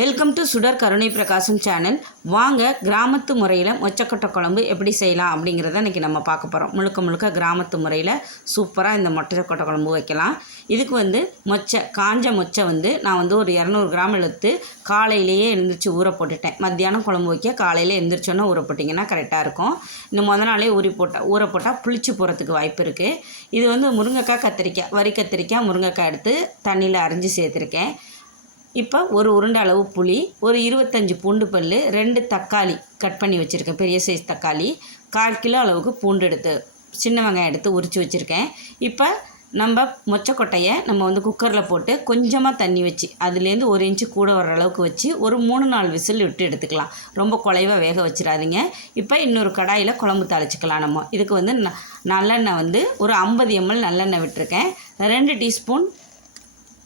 Welcome to சுடர் கருணை பிரகாசம் சேனல். வாங்க கிராமத்து முறையில் மொச்சக்கொட்டை குழம்பு எப்படி செய்யலாம் அப்படிங்கிறத இன்றைக்கி நம்ம பார்க்க போகிறோம். முழுக்க கிராமத்து முறையில் சூப்பராக இந்த மொச்சக்கொட்டை குழம்பு வைக்கலாம். இதுக்கு காஞ்ச மொச்சை நான் ஒரு 200 கிராம் எடுத்து காலையிலேயே எழுந்திரிச்சு ஊற போட்டுட்டேன். மத்தியானம் குழம்பு வைக்க காலையில் எழுந்திரிச்சோன்னா ஊற போட்டிங்கன்னா கரெக்டாக இருக்கும். இந்த முதல் நாளே ஊற போட்டால் புளிச்சு போகிறதுக்கு வாய்ப்பு இருக்குது. இது முருங்கைக்காய், கத்திரிக்காய், வரி கத்திரிக்காய், முருங்கைக்காய் எடுத்து தண்ணியில் அரைஞ்சி சேர்த்துருக்கேன். இப்போ ஒரு உருண்டை அளவு புளி, ஒரு 25 பூண்டு பல், 2 தக்காளி கட் பண்ணி வச்சுருக்கேன், பெரிய சைஸ் தக்காளி, 1/4 கிலோ அளவுக்கு பூண்டு எடுத்து சின்ன வெங்காயம் எடுத்து உரித்து வச்சுருக்கேன். இப்போ நம்ம மொச்சக்கொட்டையை நம்ம குக்கரில் போட்டு கொஞ்சமாக தண்ணி வச்சு அதுலேருந்து 1 இன்ச்சு கூட வர அளவுக்கு வச்சு ஒரு 3-4 விசில் விட்டு எடுத்துக்கலாம். ரொம்ப குலைவாக வேக வச்சிடாதீங்க. இப்போ இன்னொரு கடாயில் குழம்பு தாளிச்சிக்கலாம். நம்ம இதுக்கு நல்லெண்ணெய் ஒரு 50 ml நல்லெண்ணெய் விட்டுருக்கேன். 2 டீஸ்பூன்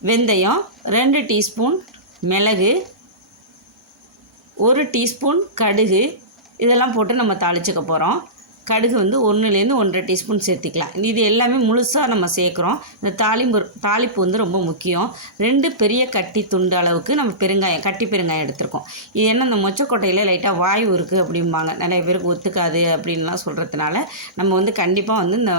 வெந்தயம், 2 டீஸ்பூன் மிளகு, 1 டீஸ்பூன் கடுகு, இதெல்லாம் போட்டு நம்ம தாளிச்சுக்க போகிறோம். கடுகு 1லேருந்து 1.5 டீஸ்பூன் சேர்த்திக்கலாம். இது எல்லாமே முழுசாக நம்ம சேர்க்குறோம். இந்த தாளிப்பு ரொம்ப முக்கியம். 2 பெரிய கட்டி துண்டு அளவுக்கு நம்ம கட்டி பெருங்காயம் எடுத்துருக்கோம். இது என்ன, இந்த மொச்சக்கொட்டையில் லைட்டாக வாயு இருக்குது அப்படிம்பாங்க, நிறைய பேருக்கு ஒத்துக்காது அப்படின்லாம் சொல்கிறதுனால நம்ம கண்டிப்பாக இந்த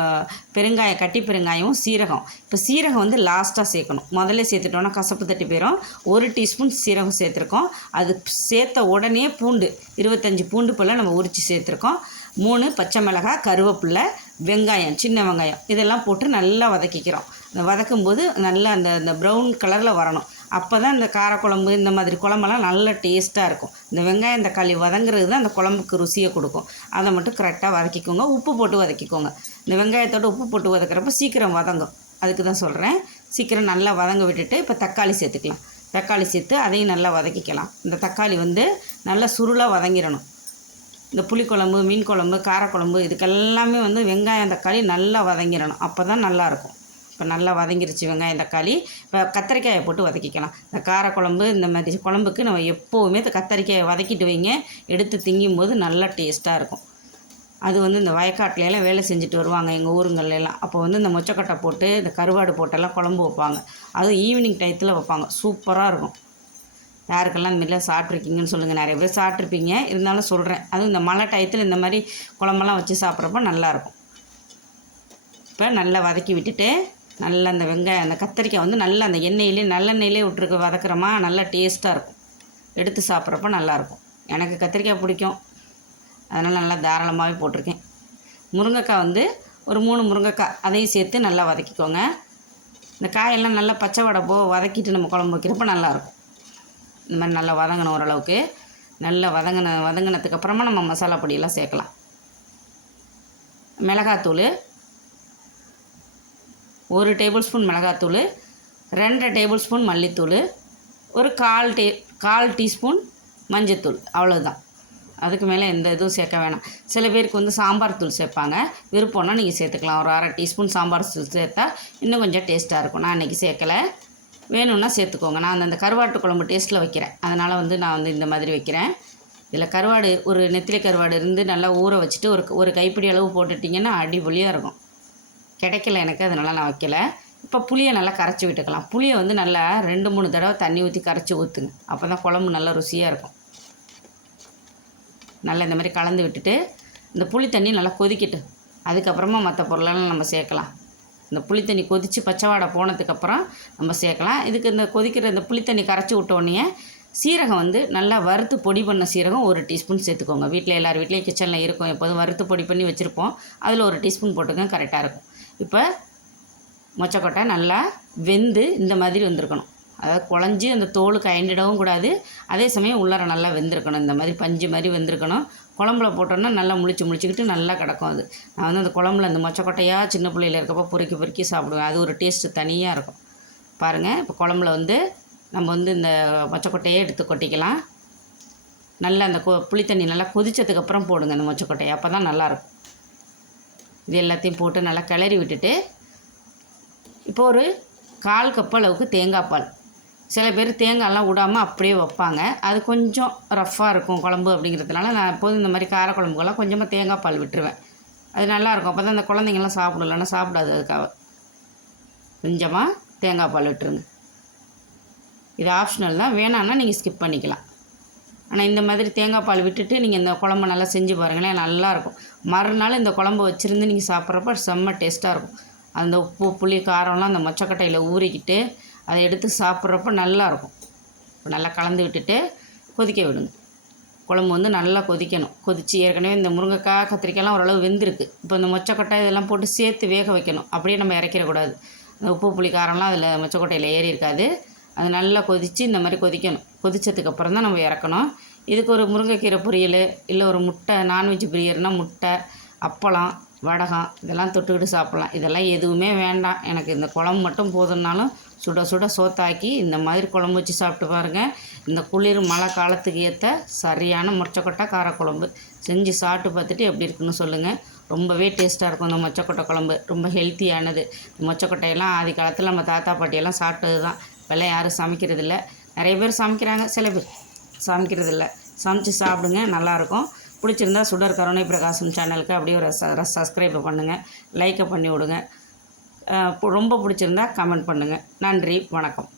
கட்டி பெருங்காயம், சீரகம். இப்போ சீரகம் லாஸ்ட்டாக சேர்க்கணும். முதல்ல சேர்த்துட்டோன்னா கசப்பு தட்டி போயிடும். 1 டீஸ்பூன் சீரகம் சேர்த்துருக்கோம். அது சேர்த்த உடனே பூண்டு 25 பூண்டு பல்ல நம்ம உரித்து சேர்த்துருக்கோம். 3 பச்சை மிளகாய், கருவேப்பிலை, வெங்காயம், சின்ன வெங்காயம் இதெல்லாம் போட்டு நல்லா வதக்கிக்கிறோம். இந்த வதக்கும்போது நல்லா அந்த ப்ரௌன் கலரில் வரணும். அப்போ தான் இந்த காரக்குழம்பு இந்த மாதிரி குழம்பெல்லாம் நல்ல டேஸ்ட்டாக இருக்கும். இந்த வெங்காயம் தக்காளி வதங்குறது தான் அந்த குழம்புக்கு ருசியை கொடுக்கும். அதை மட்டும் கரெக்டாக வதக்கிக்கோங்க. உப்பு போட்டு வதக்கிக்கோங்க. இந்த வெங்காயத்தோடு உப்பு போட்டு வதக்கிறப்ப சீக்கிரம் வதங்கும். அதுக்கு தான் சொல்கிறேன். சீக்கிரம் நல்லா வதங்க விட்டுட்டு இப்போ தக்காளி சேர்த்துக்கலாம். தக்காளி சேர்த்து அதையும் நல்லா வதக்கிக்கலாம். இந்த தக்காளி நல்லா சுருளாக வதங்கிடணும். இந்த புளிக்குழம்பு, மீன் குழம்பு, காரக்குழம்பு இதுக்கெல்லாமே வெங்காயம் தக்காளி நல்லா வதங்கிடணும். அப்போ தான் நல்லாயிருக்கும். இப்போ நல்லா வதங்கிருச்சு வெங்காயம் தக்காளி. இப்போ கத்திரிக்காயை போட்டு வதக்கிக்கலாம். இந்த காரக்குழம்பு இந்த மாதிரி குழம்புக்கு நம்ம எப்போவுமே இந்த கத்திரிக்காயை வதக்கிட்டு வைங்க. எடுத்து திங்கும்போது நல்லா டேஸ்ட்டாக இருக்கும். அது இந்த வயக்காட்டிலலாம் வேலை செஞ்சுட்டு வருவாங்க எங்கள் ஊருங்கள்லாம். அப்போ இந்த மொச்சக்கொட்டை போட்டு இந்த கருவாடு போட்டெல்லாம் குழம்பு வைப்பாங்க. அதுவும் ஈவினிங் டயத்தில் வைப்பாங்க. சூப்பராக இருக்கும். யாருக்கெல்லாம் இந்த மாதிரிலாம் சாப்பிட்ருக்கீங்கன்னு சொல்லுங்கள். நிறைய பேர் சாப்பிட்ருப்பீங்க, இருந்தாலும் சொல்கிறேன். அதுவும் இந்த மழை டயத்தில் இந்த மாதிரி குழம்பெல்லாம் வச்சு சாப்பிட்றப்ப நல்லாயிருக்கும். இப்போ நல்லா வதக்கி விட்டுட்டு நல்லா அந்த வெங்காயம், அந்த கத்திரிக்காய் நல்லா அந்த நல்லெண்ணெயிலே விட்டுருக்கு வதக்குறோமா, நல்லா டேஸ்ட்டாக இருக்கும். எடுத்து சாப்பிட்றப்ப நல்லாயிருக்கும். எனக்கு கத்திரிக்காய் பிடிக்கும், அதனால் நல்லா தாராளமாகவே போட்டிருக்கேன். முருங்கைக்காய் ஒரு 3 முருங்கைக்காய் அதையும் சேர்த்து நல்லா வதக்கிக்கோங்க. இந்த காயெல்லாம் நல்லா பச்சை வடை வதக்கிட்டு நம்ம குழம்பு வைக்கிறப்ப நல்லாயிருக்கும். இந்த மாதிரி நல்லா வதங்கணும். ஓரளவுக்கு நல்லா வதங்கினதுக்கப்புறமா நம்ம மசாலா பொடியெல்லாம் சேர்க்கலாம். மிளகாத்தூள் 1 டேபிள் ஸ்பூன் மிளகாத்தூள், 2 டேபிள் ஸ்பூன் மல்லித்தூள், ஒரு 1/4 டீஸ்பூன் மஞ்சத்தூள். அவ்வளோதான். அதுக்கு மேலே எந்த இதுவும் சேர்க்க வேணாம். சில பேருக்கு சாம்பார் தூள் சேர்ப்பாங்க. விருப்பம்னா நீங்கள் சேர்த்துக்கலாம். ஒரு 1/2 டீஸ்பூன் சாம்பார் தூள் சேர்த்தா இன்னும் கொஞ்சம் டேஸ்ட்டாக இருக்கும். நான் இன்றைக்கி சேர்க்கலை. வேணும்னா சேர்த்துக்கோங்க. நான் அந்த கருவாட்டு குழம்பு டேஸ்ட்டில் வைக்கிறேன். அதனால் நான் இந்த மாதிரி வைக்கிறேன். இதில் கருவாடு, ஒரு நெத்திலி கருவாடு நல்லா ஊற வச்சுட்டு ஒரு கைப்பிடி அளவு போட்டுட்டிங்கன்னா அடிபொலியாக இருக்கும். கிடைக்கல எனக்கு, அதனால் நான் வைக்கலை. இப்போ புளியை நல்லா கரைச்சி விட்டுக்கலாம். புளியை நல்லா 2-3 தடவை தண்ணி ஊற்றி கரைச்சி ஊற்றுங்க. அப்போ தான் குழம்பு நல்லா ருசியாக இருக்கும். நல்லா இந்த மாதிரி கலந்து விட்டுட்டு இந்த புளி தண்ணி நல்லா கொதிக்கட்டு. அதுக்கப்புறமா மற்ற பொருளெல்லாம் நம்ம சேர்க்கலாம். இந்த புளித்தண்ணி கொதித்து பச்சை வாடை போனதுக்கப்புறம் நம்ம சேர்க்கலாம். இதுக்கு இந்த கொதிக்கிற இந்த புளித்தண்ணி கரைச்சி விட்டோடனே சீரகம் நல்லா வறுத்து பொடி பண்ண சீரகம் 1 டீஸ்பூன் சேர்த்துக்கோங்க. வீட்டில் எல்லார் வீட்லேயும் கிச்சனில் இருக்கும், எப்போதும் வறுத்து பொடி பண்ணி வச்சுருப்போம். அதில் 1 டீஸ்பூன் போட்டுக்கோங்க, கரெக்டாக இருக்கும். இப்போ மொச்சக்கொட்டை நல்லா வெந்து இந்த மாதிரி வந்திருக்கணும். அதாவது குழஞ்சி அந்த தோல் கயண்டிடவும் கூடாது. அதே சமயம் உள்ளார நல்லா வெந்திருக்கணும். இந்த மாதிரி பஞ்சு மாதிரி வெந்திருக்கணும். குழம்புல போட்டோன்னா நல்லா முழிச்சுக்கிட்டு நல்லா கிடக்கும். அது நான் அந்த குழம்புல அந்த மொச்சக்கொட்டையாக சின்ன பிள்ளையில் இருக்கப்போ பொறுக்கி சாப்பிடுவேன். அது ஒரு டேஸ்ட்டு தனியாக இருக்கும். பாருங்கள், இப்போ குழம்புல நம்ம இந்த மொச்சக்கொட்டையே எடுத்து கொட்டிக்கலாம். நல்லா அந்த புளித்தண்ணி நல்லா கொதித்ததுக்கப்புறம் போடுங்க அந்த மொச்சக்கொட்டையை. அப்போ தான் நல்லாயிருக்கும். இது எல்லாத்தையும் போட்டு நல்லா கிளறி விட்டுட்டு இப்போ ஒரு 1/4 கப் அளவுக்கு தேங்காய் பால். சில பேர் தேங்காயெல்லாம் விடாமல் அப்படியே வைப்பாங்க. அது கொஞ்சம் ரஃப்பாக இருக்கும் குழம்பு அப்படிங்கிறதுனால நான் எப்போதும் இந்த மாதிரி காரக்குழம்புக்கெல்லாம் கொஞ்சமாக தேங்காய் பால் விட்டுருவேன். அது நல்லாயிருக்கும். அப்போ தான் இந்த குழந்தைங்கள்லாம் சாப்பிடலன்னா சாப்பிடாது. அதுக்காக கொஞ்சமாக தேங்காய் பால் விட்டுருங்க. இது ஆப்ஷனல் தான், வேணான்னா நீங்கள் ஸ்கிப் பண்ணிக்கலாம். ஆனால் இந்த மாதிரி தேங்காய் பால் விட்டுட்டு நீங்கள் இந்த குழம்பு நல்லா செஞ்சு பாருங்களேன், நல்லாயிருக்கும். மறுநாள் இந்த குழம்பு வச்சுருந்து நீங்கள் சாப்பிட்றப்ப செம்ம டேஸ்ட்டாக இருக்கும். அந்த உப்பு புளி காரம்லாம் அந்த மொச்சக்கொட்டையில் ஊறிக்கிட்டு அதை எடுத்து சாப்பிட்றப்ப நல்லாயிருக்கும். நல்லா கலந்து விட்டுட்டு கொதிக்க விடுங்க. குழம்பு வந்து நல்லா கொதிக்கணும். கொதித்து ஏற்கனவே இந்த முருங்கைக்காய் கத்திரிக்காயெல்லாம் ஓரளவு வெந்திருக்கு. இப்போ இந்த மொச்சக்கொட்டை இதெல்லாம் போட்டு சேர்த்து வேக வைக்கணும். அப்படியே நம்ம இறக்கிடக்கூடாது. அந்த உப்பு புளி காரம்லாம் அதில் மொச்சக்கொட்டையில் ஏறி இருக்காது. அது நல்லா கொதித்து இந்த மாதிரி கொதிக்கணும். கொதித்ததுக்கப்புறம் தான் நம்ம இறக்கணும். இதுக்கு ஒரு முருங்கைக்கீரை பொரியல், இல்லை ஒரு முட்டை, நான்வெஜ் பிரியர்னால் முட்டை, அப்பளம், வடகம் இதெல்லாம் தொட்டுக்கிட்டு சாப்பிட்லாம். இதெல்லாம் எதுவுமே வேண்டாம், எனக்கு இந்த குழம்பு மட்டும் போதும்னாலும் சுட சுட சோத்தாக்கி இந்த மாதிரி குழம்பு வச்சு சாப்பிட்டு பாருங்கள். இந்த குளிர் மழை காலத்துக்கு ஏற்ற சரியான மொச்சக்கொட்டை காரக்குழம்பு செஞ்சு சாப்பிட்டு பார்த்துட்டு எப்படி இருக்குன்னு சொல்லுங்கள். ரொம்பவே டேஸ்ட்டாக இருக்கும் இந்த மொச்சக்கொட்டை குழம்பு. ரொம்ப ஹெல்த்தியானது. மொச்சக்கொட்டையெல்லாம் ஆதி காலத்தில் நம்ம தாத்தா பாட்டியெல்லாம் சாப்பிட்டது தான். இப்போல்லாம் யாரும் சமைக்கிறதில்ல. நிறைய பேர் சமைக்கிறாங்க, சில பேர் சமைக்கிறதில்ல. சமைச்சு சாப்பிடுங்க, நல்லாயிருக்கும். பிடிச்சிருந்தா சுடர் கருணை பிரகாசம் சேனலுக்கு அப்படியே ஒரு சப்ஸ்கிரைப் பண்ணுங்கள், லைக்கை பண்ணி விடுங்க. ரொம்ப பிடிச்சிருந்தா கமெண்ட் பண்ணுங்கள். நன்றி, வணக்கம்.